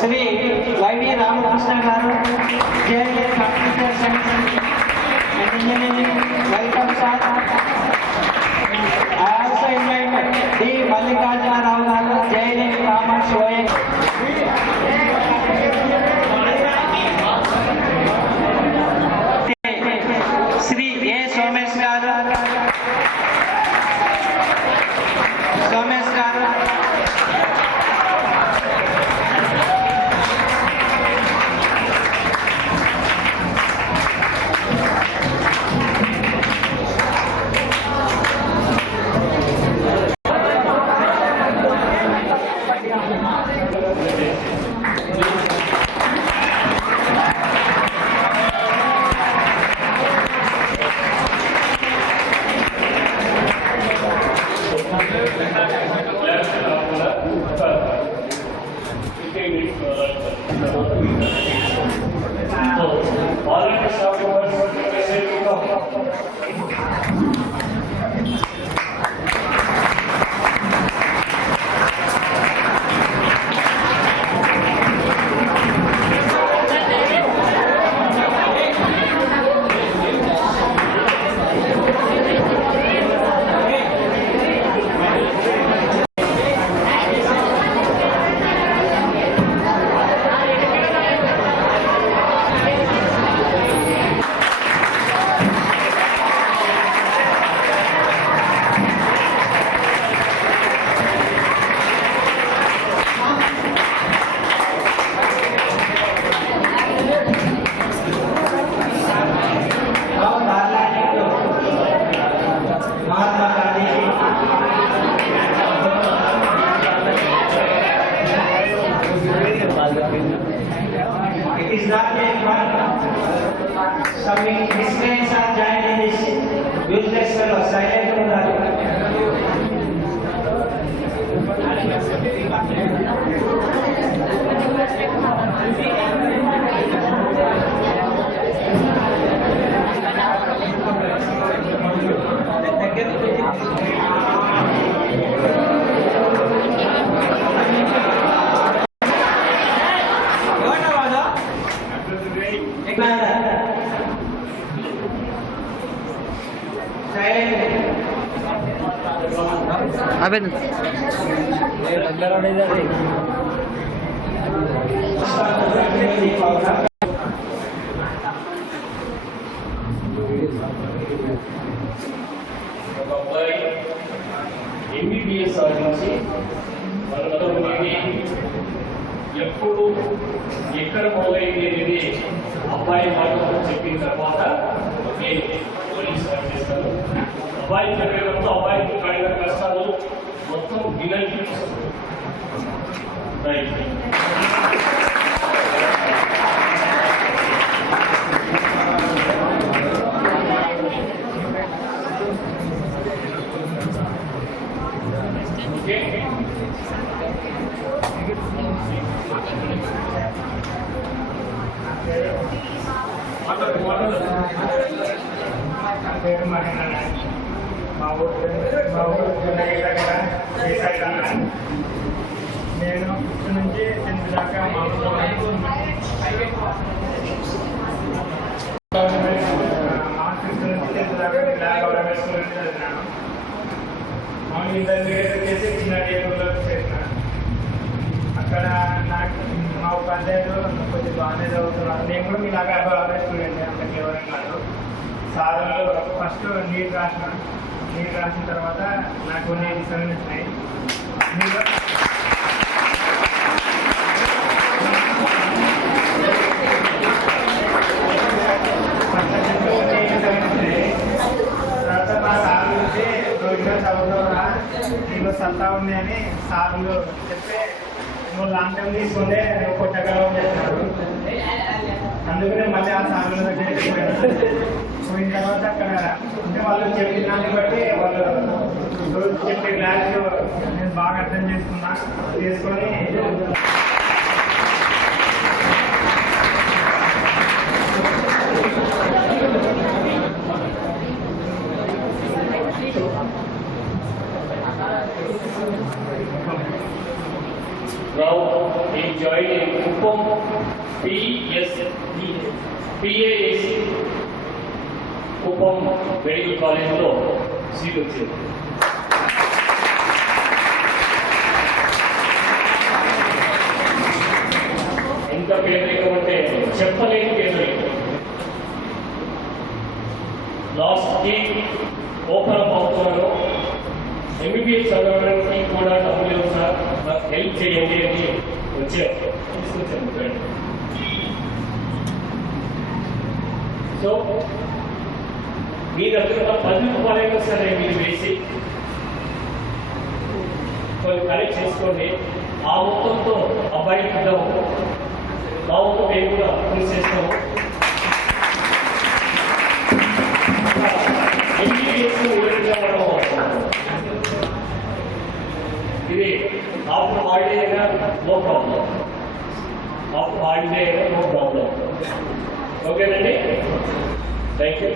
Shri Y V Ramakrishna గారు, జేఏ computer science and engineering, welcome sir. I also invite D. Mallikarjuna Rao garu, JNE Commerce OA. Sri A. Somesh garu, it is not yet fun. Some miscreants are joining this useless fellow. Silent अबे MBBS సాధించి ఎప్పుడు ఎక్కడ మొదలైంది అనేది అబ్బాయి మాటలు చెప్పిన తర్వాత నేను పోలీస్ స్టార్ట్ చేస్తాను. అబ్బాయి చెప్పేటప్పుడు అబ్బాయికి పడిన కష్టాలు మొత్తం వినల్కి రైట్. నేను ఫిఫ్త్ నుంచి 10th దాకా మామూలు ఫిఫ్త్ నుంచి 10th దాకా బ్లాక్ గవర్నమెంట్ స్కూల్ నుంచి చదివినాను. మామూలు ఇంటర్మీడియట్ వచ్చేసి చిన్న టేబుల్లో చేసినాను. అక్కడ నాకు మా ఉపాధ్యాయులు కొంచెం బాగానే చదువుతున్నారు. నేను కూడా మీలాగా అభివృద్ధి స్టూడెంట్ అంత కేవలం కాదు. సార్లు ఫస్ట్ నీట్ రాసిన తర్వాత నాకు కొన్ని డిసైన్ వచ్చినాయి. తర్వాత మా సార్లు వచ్చి రోజుగా చదువుతావురా నీకు సత్తా ఉంది అని సార్లు చెప్తే నువ్వు లాంగ్ టైం తీసుకుంటే నువ్వు కొట్టగలవు చేస్తున్నారు. అందుకనే మళ్ళీ ఆ సార్లు పోయిన తర్వాత అక్కడ అంటే వాళ్ళు చెప్పిన దాన్ని బట్టి వాళ్ళు రోజు చెప్పే క్లాస్ నేను బాగా అర్థం చేసుకొని Rao, he joined in Kuppam PAS Kuppam Medical College లో సీట్ వచ్చింది. ఎంత పేదరికం అంటే చెప్పలేని పేదరికం. లాస్ట్కి ఓపెన్ అప్ అవుతున్నారు. ఎంబీబీఎస్ చదవడానికి కూడా డబ్బులు లేవు సార్, నాకు హెల్ప్ చేయండి అని తీసుకొచ్చాను ఫ్రెండ్. సో మీ దగ్గర 10 రూపాయలైనా సరే మీరు వేసి కొన్ని కలెక్ట్ చేసుకోండి. ఆ మొత్తంతో అబ్బాయికి ఇద్దాము, మా మొత్తం మేము కూడా ఫినిష్ చేస్తాము. ఇది ఆఫ్టర్ హాలిడే అయినా నో ప్రాబ్లం, ఆఫ్టర్ హాలిడే అయినా నో ప్రాబ్లం. ఓకేనండి, thank you.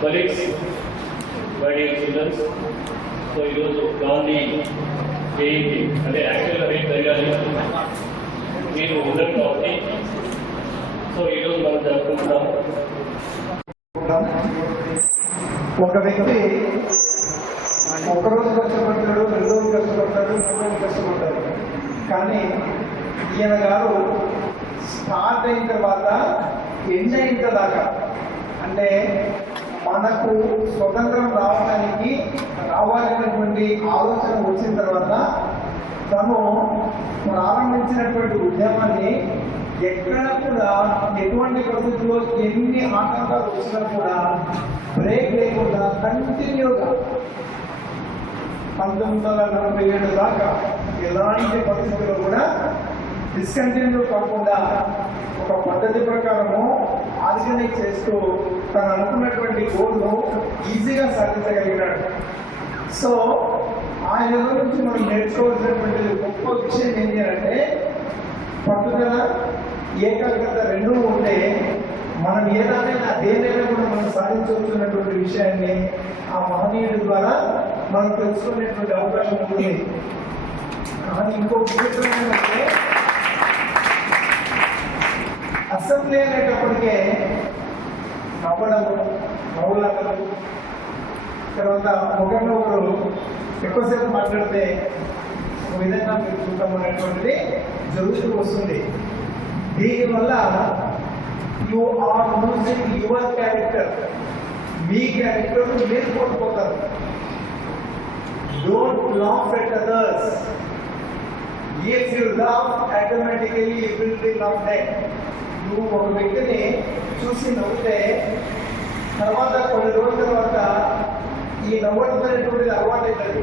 Colleagues, my dear childrens, so ఈరోజు గాంధీ జయంతి అంటే యాక్చువల్గా రేపు జరగాలి, మీరు ఉండరు కాబట్టి సో ఈరోజు మనం జరుపుకుంటున్నాము. ఒక వ్యక్తి ఒకరోజు కష్టపడతాడు, 2 రోజులు కష్టపడతాడు, 3 రోజులు కష్టపడతాడు. కానీ ఈయన గారు స్టార్ట్ అయిన తర్వాత ఎండ్ అయిన దాకా, అంటే మనకు స్వతంత్రం రావాలనేటువంటి ఆలోచన వచ్చిన తర్వాత తను ప్రారంభించినటువంటి ఉద్యమాన్ని ఎక్కడ కూడా ఎటువంటి పరిస్థితుల్లో ఎన్ని ఆటంకాలు వచ్చినా కూడా బ్రేక్ లేకుండా కంటిన్యూగా 1947 దాకా ఎలాంటి పరిస్థితుల్లో కూడా డిస్కంటిన్యూ కాకుండా ఒక పద్ధతి ప్రకారము ఆర్గనైజ్ చేస్తూ తను అనుకున్నటువంటి గోల్ను ఈజీగా సాధించగలిగినాడు. సో ఆయన నుంచి మనం నేర్చుకోవాల్సినటువంటి గొప్ప విషయం ఏంటి అంటే పట్టుదల, ఏకాగ్రత 2 ఉంటే మనం దేనైనా కూడా మనం సాధించవలసినటువంటి విషయాన్ని ఆ మహనీయుడి ద్వారా మనం తెలుసుకునేటువంటి అవకాశం ఉంటుంది. కానీ ఇంకో విషయం ఏంటంటే అసెంబ్లీ అనేటప్పటికే నవ్వడము, నవ్వులాటలు, తర్వాత ముఖంలో ఒకరు ఎక్కువసేపు మాట్లాడితే ఒక విధంగా మీరు చూడటం అనేటువంటిది జరుగుతూ వస్తుంది. దీనివల్ల you are losing your character, మీ క్యారెక్టర్ మీరు కోల్పోతారు. Don't laugh at others. If you laugh automatically you will be laughed. నువ్వు ఒక వ్యక్తిని చూసి నవ్వుతే తర్వాత కొన్ని రోజుల తర్వాత ఈ నవ్వడం అనేటువంటిది అలవాటు అవుతుంది.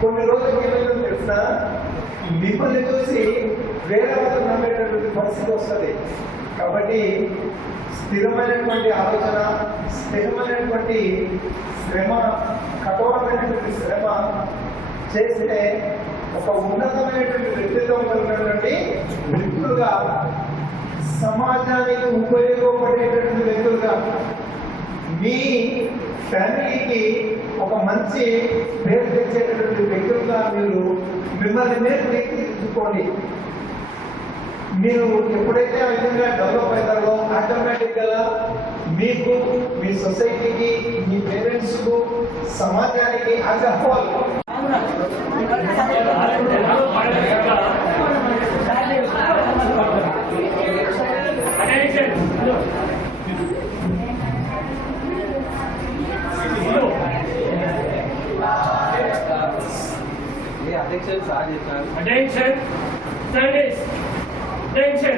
కొన్ని రోజులకి ఏమైనా తెలిసిన మిమ్మల్ని చూసి వేరే వాళ్ళు నమ్మేటటువంటి పరిస్థితి వస్తుంది. కాబట్టి స్థిరమైనటువంటి ఆలోచన, స్థిరమైనటువంటి శ్రమ, కఠోరమైనటువంటి శ్రమ చేస్తే ఒక ఉన్నతమైనటువంటి వ్యక్తిత్వం కలిగినటువంటి వ్యక్తులుగా, సమాజానికి ఉపయోగపడేటటువంటి వ్యక్తులుగా, మీ ఫ్యామిలీకి ఒక మంచి పేరు తెచ్చేటటువంటి వ్యక్తులుగా మిమ్మల్ని మీరు తీర్చిదిద్దుకోండి. మీరు ఎప్పుడైతే ఆ విధంగా డెవలప్ అవుతారో ఆటోమేటిక్గా మీకు, మీ సొసైటీకి, మీ పేరెంట్స్కు, సమాజానికి అగ్రహాలు Attention, studies, attention.